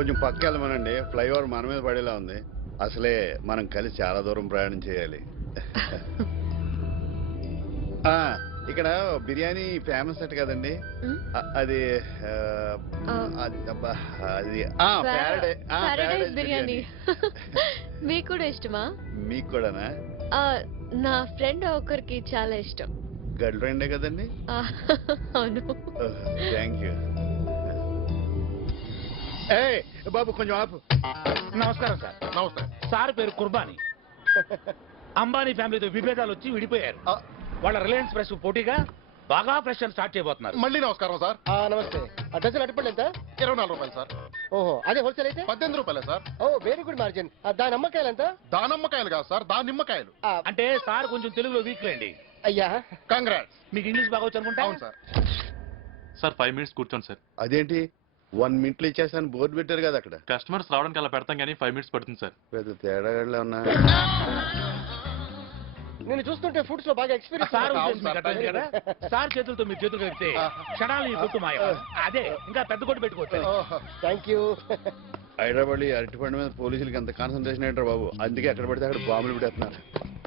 కొంచెం పక్క వెళ్ళమనండి. ఫ్లైఓవర్ మన మీద పడేలా ఉంది. అసలే మనం కలిసి చాలా దూరం ప్రయాణం చేయాలి. ఇక్కడ బిర్యానీ ఫేమస్ అట్ కదండి. అది బిర్యానీ మీకు కూడా ఇష్టమా? మీకు కూడానా? నా ఫ్రెండ్ ఒకరికి చాలా ఇష్టం. గర్ల్ ఫ్రెండే కదండి? అవును. Thank you. బాబు కొంచెం ఆపు. నమస్కారం సార్. నమస్తే సార్ పేరు కుర్బానీ. అంబానీ ఫ్యామిలీతో విభేదాలు వచ్చి విడిపోయారు. వాళ్ళ రిలయన్స్ ఫ్రెష్ పోటీగా బాగా ఫ్రెష్ అని స్టార్ట్ చేయబోతున్నారు. మళ్ళీ నమస్కారం సార్. నమస్తే. డజన్ అరటిపళ్ళు ఎంత? 24 రూపాయలు సార్. ఓహో, అదే హోల్సేల్ అయితే 18 రూపాయలే సార్. ఓ వెరీ గుడ్ మార్జిన్. దాని అమ్మకాయలు ఎంత? దానమ్మకాయలు కాదు సార్, దానిమ్మకాయలు. అంటే సార్ కొంచెం తెలుగులో వీక్ లేండి. అయ్యా కంగ్రాట్స్. మీకు ఇంగ్లీష్ బాగా వచ్చు అనుకుంటా. అవును సార్. సార్ 5 మినిట్స్ కూర్చోండి సార్. అదేంటి 1 మినిట్లో ఇచ్చేస్తాను బోర్డు పెట్టారు కదా అక్కడ. కస్టమర్స్ రావడానికి అలా పెడతాం కానీ 5 మినిట్స్ పడుతుంది సార్. పెద్ద తేడాగా ఉన్నా. నేను చూస్తుంటే ఫుడ్స్ లో బాగా ఎక్స్పీరియన్స్. సార్ కదా సార్ చేతులతో మీరు చేతులు కలిపితే క్షణాలు ఈ కొట్టు మాయ. అదే ఇంకా పెద్ద కొట్టు పెట్టుకోవచ్చు. Thank you. హైదరాబాద్ అరటిపండు మీద పోలీసులకి ఎంత కాన్సన్ట్రేషన్ ఏంటారు బాబు. అందుకే ఎక్కడ పడితే అక్కడ బాంబులు పెట్టేస్తున్నారు.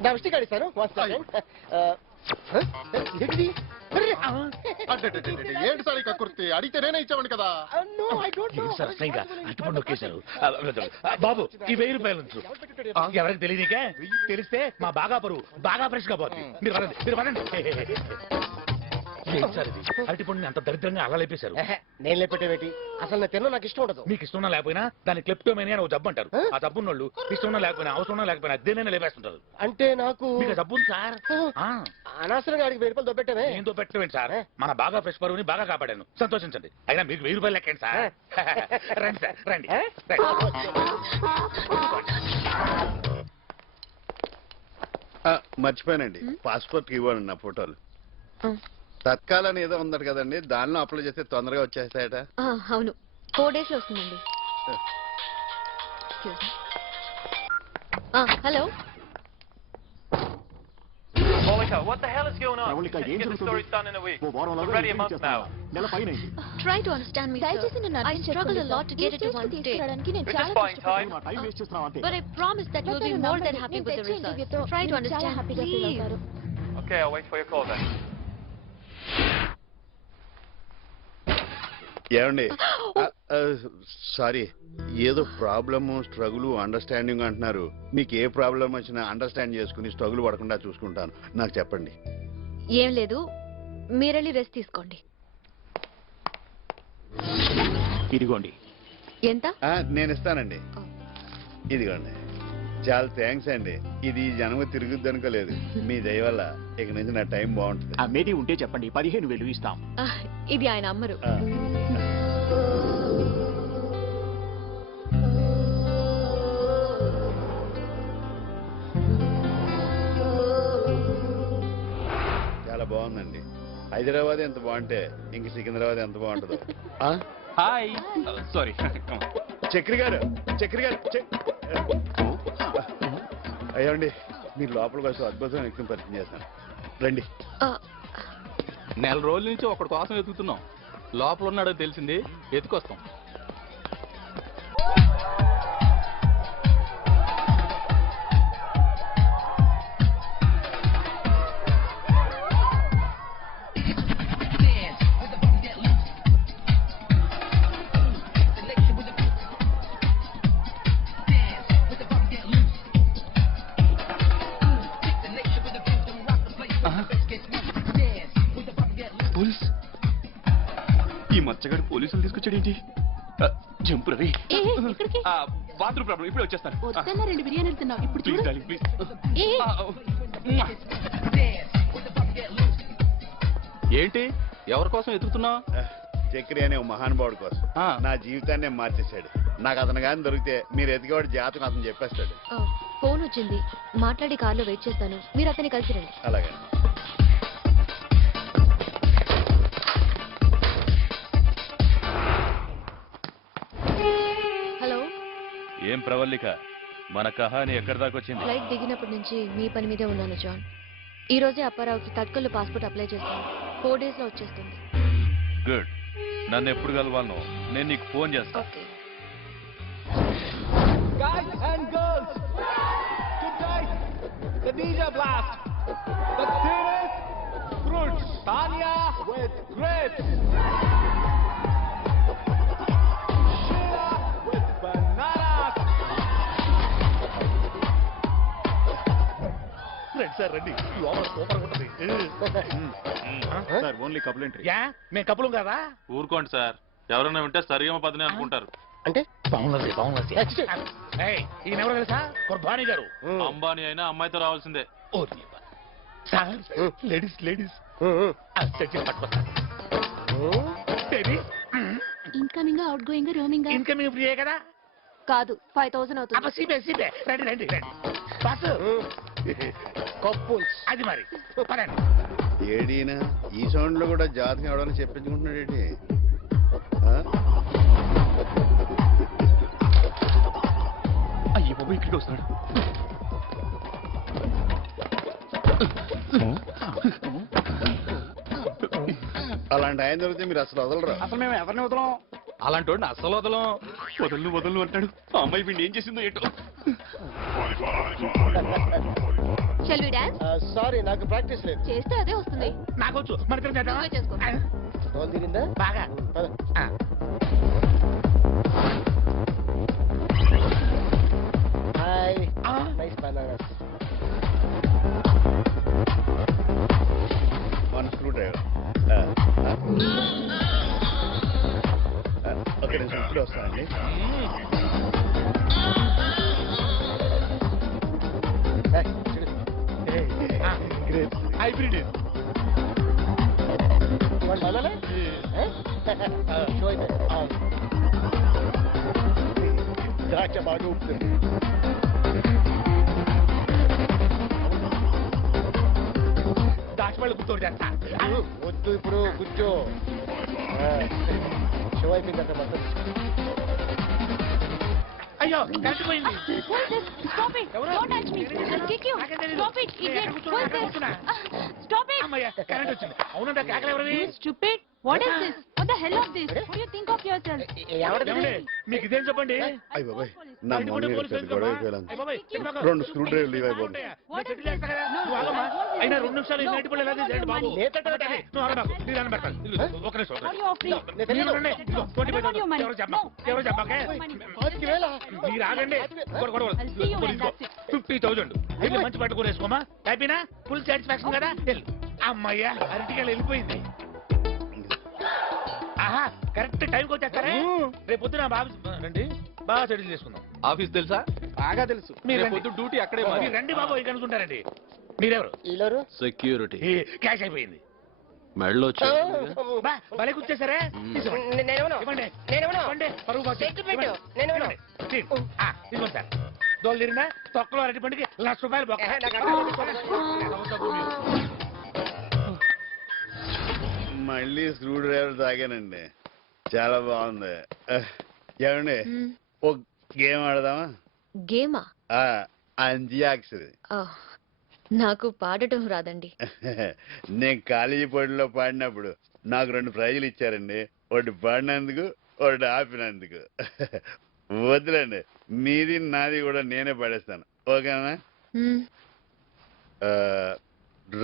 నా విష్టి కాడిస్తాను. ఏంటి సార్ ఈ కక్కుర్తి? అడిగితే నేనే ఇచ్చామండి కదా. సార్ అసహ్యంగా అట్టుపండు నొక్కేశారు. బాబు ఈ 1000 రూపాయలు ఉంచు. ఎవరికి తెలియనికే తెలిస్తే మా బాగా పరువు బాగా ఫ్రెష్ గా పోతుంది. మీరు వరండి, మీరు వరండి. సార్ ఇది అరటిపండుని అంత దరిద్రంగా అలా లేపేశారు. నేను లేపెట్టేవేటి? అసలు నేను తిన్నా నాకు ఇష్టం ఉండదు. మీకు ఇష్టం లేకపోయినా దాన్ని క్లెప్టోమేనియా అని ఒక జబ్బు అంటారు. ఆ జబ్బు వాళ్ళు ఇష్టం ఉన్నా లేకపోయినా అవసరం ఉన్నా లేకపోయినా అదేనైనా లేపేస్తుంటారు. అంటే నాకు మీకు జబ్బు ఉంది సార్. అనవసరంగా అడిగి 1000 రూపాయలు దొబ్బెట్టానే. నేను దొబ్బెట్టమేంటి సార్? మన బాగా ఫ్రెష్ పరువుని బాగా కాపాడాను. సంతోషించండి. అయినా మీకు 1000 రూపాయలు లెక్కండి సార్. రండి సార్ రండి. మర్చిపోయానండి, పాస్పోర్ట్ ఇవ్వండి నా ఫోటోలు. తత్కాలని ఏదో ఉందట కదండి, దానిలో అప్లై చేస్తే తొందరగా వచ్చేస్తాయట. అవును, 4 days లో వస్తుందండి. Hello Monica, what the hell is going on? We can get the stories done in a week. Already a month now. Try to understand me, sir. I struggle a lot to get it to one state. We're just buying time. But I promise that you'll be more than happy with the results. Try to understand, please. Okay, I'll wait for your call then. ఏమండి, sorry, ఏదో problem struggle understanding అంటున్నారు. మీకు ఏ problem వచ్చినా understand చేసుకుని struggle పడకుండా చూసుకుంటాను. నాకు చెప్పండి. ఏం లేదు, మీరెళ్ళి రెస్ట్ తీసుకోండి. ఇదిగోండి. ఎంత? నేను ఇస్తానండి. ఇదిగోండి. చాలా థ్యాంక్స్ అండి. ఇది జనం తిరుగుద్ది అనుకోలేదు. మీ దయ వల్ల ఇక నుంచి నా టైం బాగుంటుంది. మేది ఉంటే చెప్పండి, 15,000 ఇస్తాం. ఇది ఆయన అమ్మరు. చాలా బాగుందండి. హైదరాబాద్ ఎంత బాగుంటే ఇంక సికింద్రాబాద్ ఎంత బాగుంటుందో. Hi, sorry. చక్రి గారు, చక్రి గారు, అయ్యండి, మీరు లోపలికి వస్తే అద్భుతమైన వ్యక్తిని పరిచయం చేస్తాను. రండి. నెల రోజుల నుంచి ఒకటి కోసం వెతుకుతున్నాం. లోపల ఉన్నాడో తెలిసింది, ఎత్తుకొస్తాం. ఈ మచ్చగాడు పోలీసులు తీసుకొచ్చాడేంటి? జంపు రవి. బాత్రూమ్ ప్రాబ్లం, ఇప్పుడే వచ్చేస్తాను. 2 బిర్యానీలు తిన్నావు, ఇప్పుడు ప్లీజ్ డార్లింగ్, ప్లీజ్. ఏంటి, ఎవరి కోసం ఎదుగుతున్నావు? చక్రి అనే ఒక మహానుభావుడి కోసం. నా జీవితాన్ని మార్చేశాడు. నాకు అతను కానీ దొరికితే మీరు ఎదిగేవాడు జాతకం అతను చెప్పేస్తాడు. ఫోన్ వచ్చింది, మాట్లాడి కార్లో వెయిట్ చేస్తాను. మీరు అతన్ని కలిసి రండి. అలాగే. హలో. ఏం ప్రవల్లిక, మన కహాని ఎక్కడి దాకా వచ్చింది? ఫ్లైట్ దిగినప్పటి నుంచి మీ పని మీదే ఉన్నాను జాన్. ఈ రోజే అప్పారావుకి తత్కల్లో పాస్పోర్ట్ అప్లై చేస్తాను. 4 days లో వచ్చేస్తుంది. గుడ్. నన్ను ఎప్పుడు కలవాలను నేను నీకు ఫోన్ చేస్తాను. Okay. the Ninja Blast, the thinnest fruits, Tanya with grapes, Sheila with bananas. రండి సార్ రండి లోపల సూపర్ ఉంటుంది sir only couple entry. Yeah మేము కప్పులం కదా ఊరుకోండి సార్, ఎవరైనా వింటే సరిగమ పదని అనుకుంటారు. అంటే బాగున్నది బాగున్నది ఈయన ఎవరు తెలుసా కుర్బానీ గారు అంబానీ అయినా అమ్మాయితో రావాల్సిందే. ఓ sir ladies ladies incoming outgoing roaming incoming ఫ్రీయే కదా కాదు 5000 అవుతుంది అబ్బా సీపే సీపే రండి రండి రండి బస్ కప్పుల్స్. అది మరి పదండి ఏడీనా ఈ సౌండ్ లో కూడా జాతకం ఎవడని చెప్పించుకుంటున్నాడు ఏంటి? అయ్యో బాబు ఇక్కడికి వస్తున్నాడు. అలాంటి ఆయన దొరికితే మీరు అసలు వదలరు. అసలు మేము ఎవరిని వదలం? అలాంటి వాడిని అస్సలు వదలం. వదలను వదలను అంటాడు. ఆ అమ్మాయి వీడిని ఏం చేసిందో ఏంటో. షల్ వి డాన్స్ సారీ నాకు ప్రాక్టీస్ లేదు. చేస్తే అదే వస్తుంది నాకొచ్చు మన ఇద్దరం చేద్దామా? నువ్వే చేసుకో. తోలు తిరిందా? బాగా పద. ఆ. హాయ్ ఆ. Nice bananas. One screw driver. ఒక నిమిషం ఇప్పుడు వస్తానండి. హైబ్రిడ్ బనానా షో అయితే ద్రాక్ష బాగా ఊపుతుంది. దాచిపళ్ళు గుర్తు చేస్తా వద్దు ఇప్పుడు కూర్చో. షో అయిపోయిందంట మొత్తం. అయ్యో కరెంట్ పోయింది Stop it! ఎవరు? Don't touch me! I'll kick you! నాకేం తెలీదు. Stop it, idiot! కూర్చున్నా, Who is this? కూర్చున్నా. Stop it! అమ్మయ్య కరెంట్ వచ్చింది. అవునంట కేకలు ఎవరివి? You stupid! What is this? What the hell of this? What do you think of yourself? ఏమండి మీకు ఇదేం చెప్పండి అయ్య బాబాయ్ నా బయట మొన్న పోలీసులు పెద్ద గొడవ అయిపోయాను. అయ్య బాబాయ్, ఎందుకు? రెండు స్క్రూ డ్రైవర్లు ఇవి అయిపోతుంది. నేను సెటిల్ చేస్తా కదా. నువ్వు ఆగమ్మా. అయినా 2 నిమిషాలు ఈ నైట్ పళ్ళు ఎలా తీసేయండి బాబు. నేతటోటే. నువ్వు ఆగ నాకు. నీ దాన్ని పెడతాను. ఇదిగో, ఒక నిమిషం, ఒక Are నిమిషం. you free? మీరు రండి. ఇదిగో, 25,000. ఎవరు చెప్పకు. ఎవరు చెప్పకే. 5,000. మీరు ఆగండి. గొడవ, I'll see you when that's it. 50,000. వెళ్ళి మంచి పట్టుకుని వేసుకోమా. అయిపోయినా ఫుల్ సాటిస్ఫాక్షన్ కదా. వెళ్ళు. అమ్మయ్యా అరటికెళ్ళి వెళ్ళిపోయింది. ఆహా కరెక్ట్ టైంకి వచ్చేస్తారే. రేపు పొద్దున బాబు రండి బాగా సెటిల్ చేసుకుందాం. ఆఫీస్ తెలుసా? బాగా తెలుసు. మీరు రేపు రండి. పొద్దు డ్యూటీ అక్కడే మీరు రండి బాబు ఇక్కడ అనుకుంటారండి. మీరెవరు? ఈలోరు సెక్యూరిటీ క్యాష్ అయిపోయింది. మెడలో బా భలే కూర్చేసారే. తీసుకోండి. ఇవ్వండి. ఇవ్వండి. పరుగు పోతే. ఇవ్వండి. ఇవ్వండి. ఇదిగోండి సార్. దోలు తిరిగినా తొక్కలో అరటి పండుగ ₹1,00,000 బొక్క. మళ్ళీ స్క్రూ డ్రైవర్ తాగానండి. చాలా బాగుంది. ఏమండి ఒక గేమ్ ఆడదామా? గేమా? అంత్యాక్షరి. నాకు పాడటం రాదండి. నేను కాలేజీ పోటీలో పాడినప్పుడు నాకు 2 ప్రైజులు ఇచ్చారండి. ఒకటి పాడినందుకు, ఒకటి ఆపినందుకు. వద్దులండి, మీది నాది కూడా నేనే పాడేస్తాను. ఓకేనా?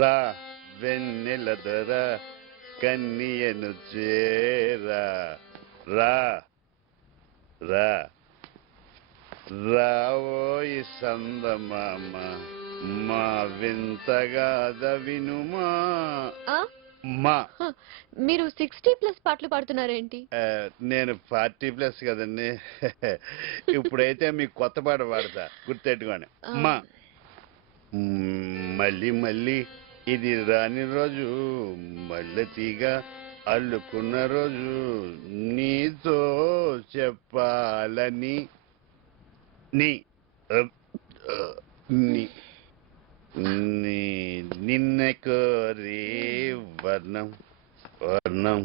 రా వెన్నెల దొర కన్నియను చేరా రా రా రావోయి సందమామ మా వింతగాద వినుమా. మా మీరు 60+ పాటలు పాడుతున్నారేంటి? నేను 40+ కదండి. ఇప్పుడైతే మీకు కొత్త పాట పాడతా, గుర్తెట్టుకోండి. మా మళ్ళీ మళ్ళీ ఇది రాని రోజు, మళ్ళీ తీగ అల్లుకున్న రోజు, నీతో చెప్పాలని నీ నిన్న కోరి వర్ణం వర్ణం